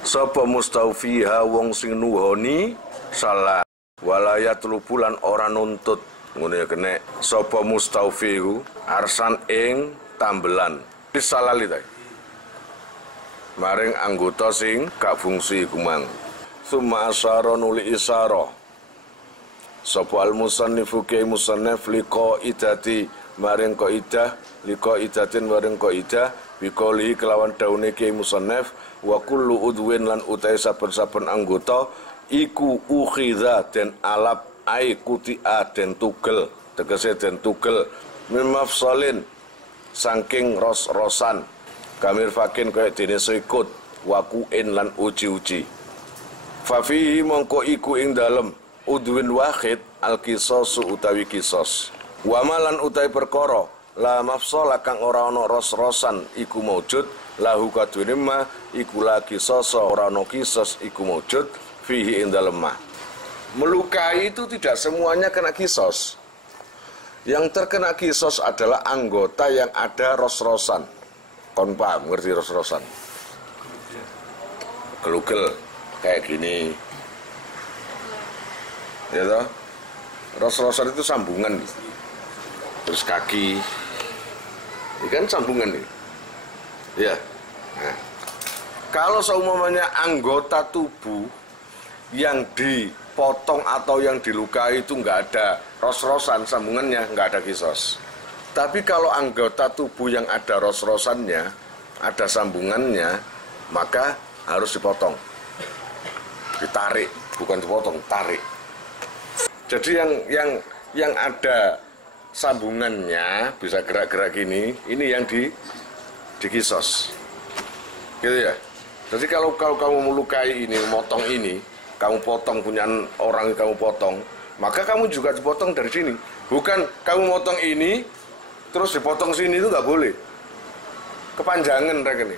sapa mustaufiha wong sing nuhoni salah walayat lupulan ora nuntut ngono ya kene sapa mustaufihu arsan ing tambelan disalali ta maring anggota sing gak fungsi kumang summa asyara nuli isyara sapa al musannifu ke musannif liqa idati maring qaidah liqa idatin maring qaidah biqoli kelawan daune ke musannif wa kullu udwin lan utai saben-saben anggota iku ukhidha den alap ai kutia den tugel tegese den tugel mimafsalin saking ros-rosan kamir fakin kaya dene sikut wakuin lan uji-uji fafihi mongko iku ing dalem udwin wahid al-qisasu utawi kisos wamalan utai perkara la mafsala kang ora ana ros-rosan iku maujud lahu kadune ma iku lagi kisos ora ana kisos iku maujud fihi ing dalem ma. Melukai itu tidak semuanya kena kisos. Yang terkena kisos adalah anggota yang ada ros-rosan. Kon paham, ngerti ros-rosan? Gelugel kayak gini. Ya toh? Ros-rosan itu sambungan. Terus kaki. Ini kan sambungan nih. Ya. Nah. Kalau seumpamanya anggota tubuh yang dipotong atau yang dilukai itu nggak ada ros-rosan sambungannya, nggak ada kisos. Tapi kalau anggota tubuh yang ada ros-rosannya, ada sambungannya, maka harus dipotong. Ditarik, bukan dipotong, tarik. Jadi yang ada sambungannya bisa gerak-gerak gini, ini yang dikisos. Gitu ya. Jadi kalau kamu melukai ini, memotong ini, kamu potong punya orang yang kamu potong, maka kamu juga dipotong dari sini. Bukan kamu motong ini terus dipotong sini, itu nggak boleh. Kepanjangan mereka ini.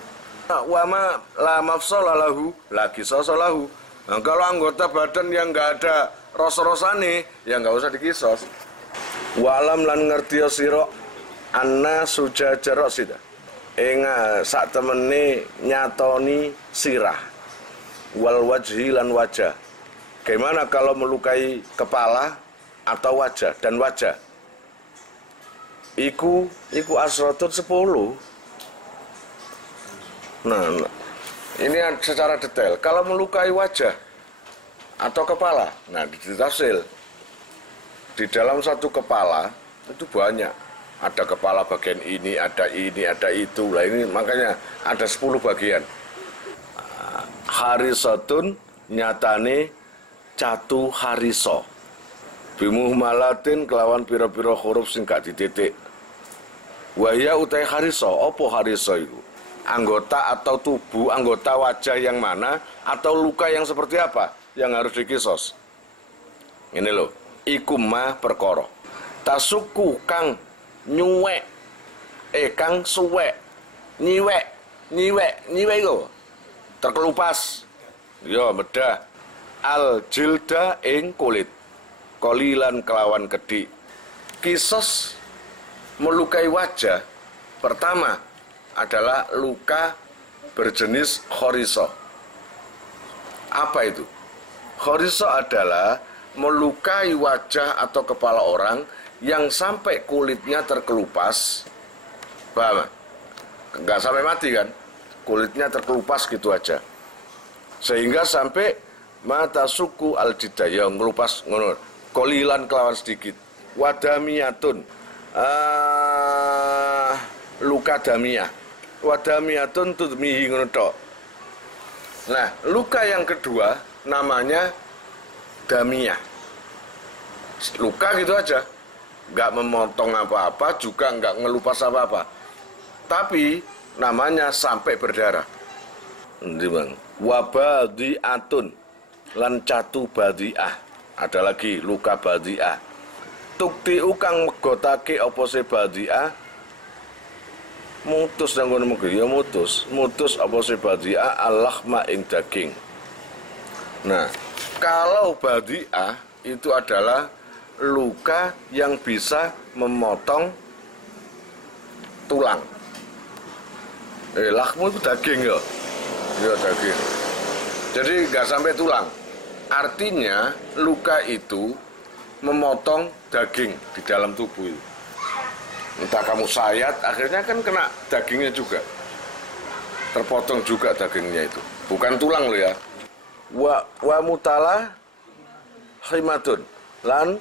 Wama la mafsala lahu lagi sosolahu. Nah, kalau anggota badan yang nggak ada ros-rosane, ya nggak usah dikisos. Walam lan ngerti sira anna sujajarok sida. Sak temene nyatoni sirah. Wal wajhi lan wajah. Gimana kalau melukai kepala atau wajah dan wajah? Iku asratun 10. Nah, ini secara detail. Kalau melukai wajah atau kepala, nah ditafsir. Di dalam satu kepala itu banyak. Ada kepala bagian ini, ada itu. Lah ini makanya ada 10 bagian. Harisatun nyatane catu hariso. Bimuhmalatin kelawan pira-pira huruf sing gak dititik. Waya utai hariso, opo hariso itu? Anggota atau tubuh, anggota wajah yang mana, atau luka yang seperti apa yang harus dikisos? Ini loh, ikumah perkoro. Tasuku kang nyuwek, kang suwek, nyiwek itu terkelupas, yo bedah. Al jilda ing kulit, kolilan kelawan kedik. Kisos melukai wajah pertama adalah luka berjenis khoriso. Apa itu? Khoriso adalah melukai wajah atau kepala orang yang sampai kulitnya terkelupas. Paham? Nggak sampai mati kan? Kulitnya terkelupas gitu aja. Sehingga sampai mata suku al-jidaya ngelupas ngono. Kolilan kelawan sedikit. Wadamiyatun. Luka damiyah. Wadamiyatun tudmihi ngono tok. Nah, luka yang kedua namanya damiyah. Luka gitu aja. Nggak memotong apa-apa, juga nggak ngelupas apa-apa. Tapi namanya sampai berdarah. Ini bang. Wabadi'atun lan catu badi'ah. Ada lagi luka badi'ah. Tukti ukang megotake apa se badi'ah. Mutus dan kono megi ya mutus apa se badi'ah allahma ing daging. Nah, kalau badi'ah itu adalah luka yang bisa memotong tulang. Lahmu itu daging ya. Ya daging. Jadi nggak sampai tulang. Artinya luka itu memotong daging di dalam tubuh itu. Entah kamu sayat, akhirnya kan kena dagingnya juga. Terpotong juga dagingnya itu. Bukan tulang loh ya. Wa mutala khimatun lan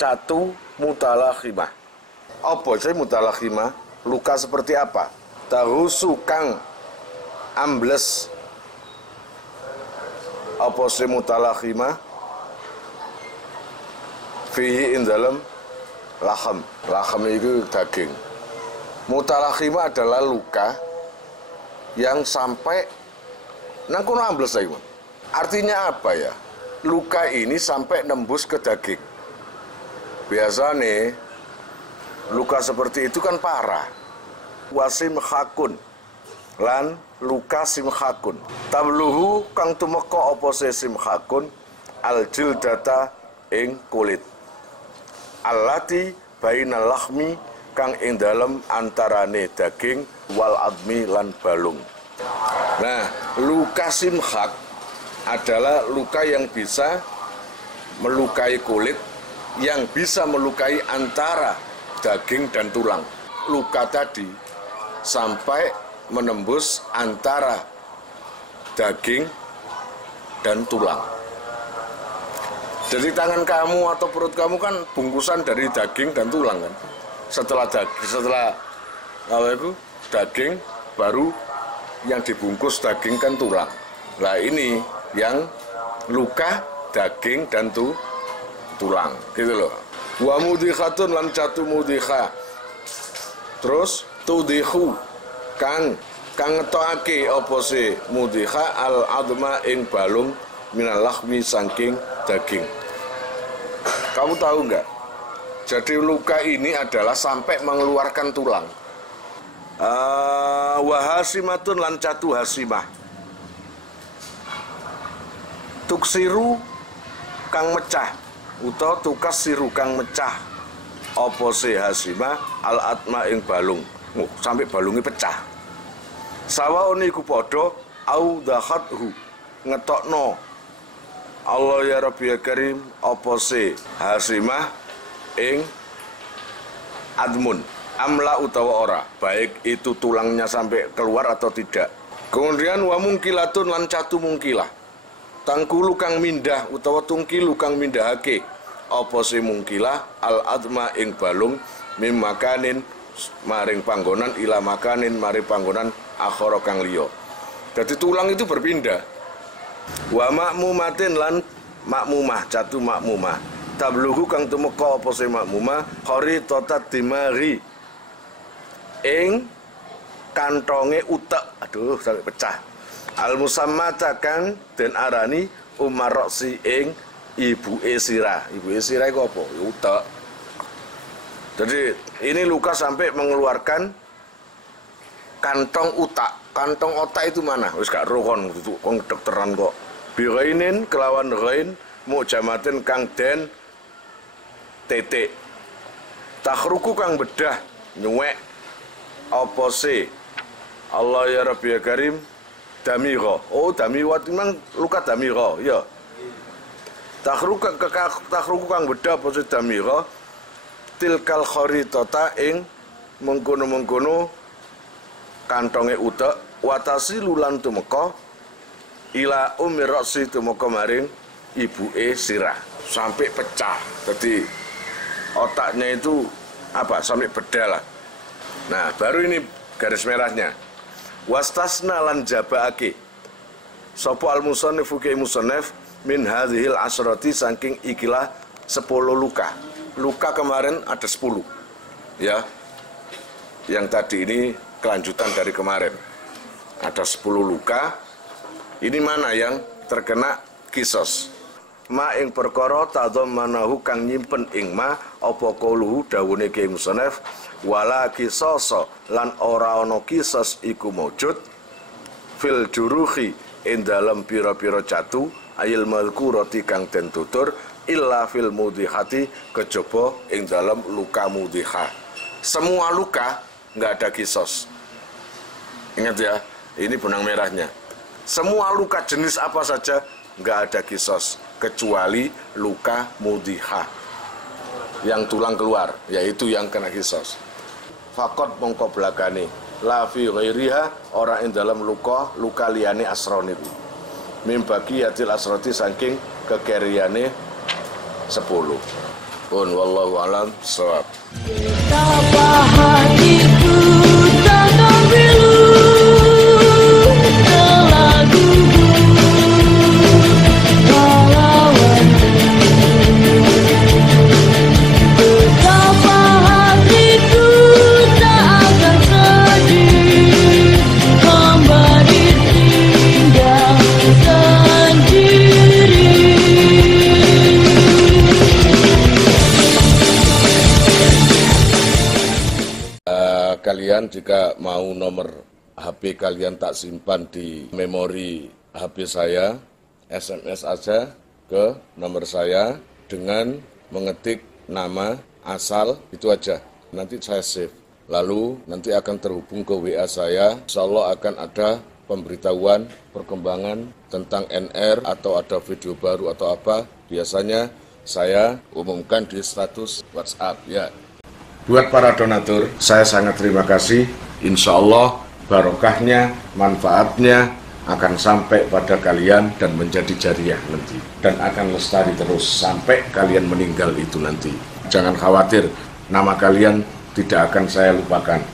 catu mutalakhimah. Apa sih mutalakhimah? Luka seperti apa? Tahusu kang ambles. Apa sih mutalakhimah? Fihi in dalam laham. Laham itu daging. Mutalakhimah adalah luka yang sampai nang kono ambles lagi. Artinya apa ya? Luka ini sampai nembus ke daging. Biasanya luka seperti itu kan parah. Wasim hakun lan luka simhakun. Tabluhu kang tumeka apa se simhakun al jildata ing kulit. Allati bainal lakhmi kang ing dalem antarane daging wal admi lan balung. Nah, luka simhak adalah luka yang bisa melukai kulit, yang bisa melukai antara daging dan tulang. Luka tadi sampai menembus antara daging dan tulang. Jadi tangan kamu atau perut kamu kan bungkusan dari daging dan tulang kan. Setelah daging baru yang dibungkus daging kan tulang. Nah ini yang luka daging dan tulang gitu loh. Wa mudikhatun lan catu mudikha. Terus tudihu kang ngetokake apa sih mudikha al adma ing balung minal lakhmi saking daging. Kamu tahu nggak? Jadi luka ini adalah sampai mengeluarkan tulang. Wahasimatun lan catu hasimah. Tuksiru kang mecah utawa tukasiru kang mecah apa sih hasimah al atma ing balung. Sampai balungnya pecah. Sawaun iku padha au dakhathu ngetokno Allah ya Rabbi ya Karim apa sih hasimah ing admun amla utawa ora, baik itu tulangnya sampai keluar atau tidak. Kemudian wa mungkilatun lan catu mungkilah. Tangkulu kang mindah utawa tungkilu kang mindahake apa sih mungkilah al adma ing balung mim makanin maring panggonan ila makanin maring panggonan akhara kang liya. Jadi tulang itu berpindah. Wa makmumatin lan makmumah catu makmumah. Tabluhu kang tumeka apa sih makmumah kharitatat dimari ing kantonge utek. Aduh sampai pecah. Al musammata kang den arani umaroksi ing ibuke sirah. Ibuke sirah iku apa? Utek. Jadi ini luka sampai mengeluarkan kantong utak. Kantong otak itu mana? Wis gak rohon itu wong dokteran kok. Birainin kelawan ghain mujamatin kang den titik. Takhruku kang bedah nyuwek apa sih? Allah ya Rabbi ya Karim damiro. Oh damiro memang luka damiro ya. Takhruku kang bedah apa sih damiro? Tilkal kharitata ing mengkono-mengkono kantonge utek watasi lulan tumeka ila umirasi tumeka maring ibuke sirah sampai pecah. Jadi otaknya itu apa sampai bedah lah. Nah baru ini garis merahnya. Wastasna lan jabaake sapa al musannif ke musannif min hadhil asrati saking ikilah 10 luka. Luka kemarin ada 10 ya. Yang tadi ini kelanjutan dari kemarin. Ada 10 luka. Ini mana yang terkena kisos? Ma ing perkara tadhammanahu kang nyimpen ing ma apa qauluhu dawuhe Ki Musannaf wala qisasa lan ora ana kisos iku maujud fil juruhi ing dalem pira-pira catu ayil malkurati kang den tutur illa fil mudihati kejaba ing dalem luka mudiha. Semua luka nggak ada kisos. Ingat ya, ini benang merahnya. Semua luka jenis apa saja nggak ada kisos kecuali luka mudiha yang tulang keluar, yaitu yang kena kisos. Fakot mongko belakani la fi ghairiha ora ing dalam luka liyane asron itu. Mimbagi yatil asroti saking kekeriane 10. Pun wallahu alam shawab. Betapa hatiku tak terbilu laguku pahlawanku. Betapa hatiku tak akan sedih hamba ditinggal sendiri. Kalian jika mau nomor HP kalian tak simpan di memori HP saya, SMS aja ke nomor saya dengan mengetik nama, asal, itu aja. Nanti saya save. Lalu nanti akan terhubung ke WA saya. Insya Allah akan ada pemberitahuan, perkembangan tentang NR atau ada video baru atau apa. Biasanya saya umumkan di status WhatsApp ya. Buat para donatur, saya sangat terima kasih. Insya Allah barokahnya, manfaatnya akan sampai pada kalian dan menjadi jariah nanti. Dan akan lestari terus sampai kalian meninggal itu nanti. Jangan khawatir, nama kalian tidak akan saya lupakan.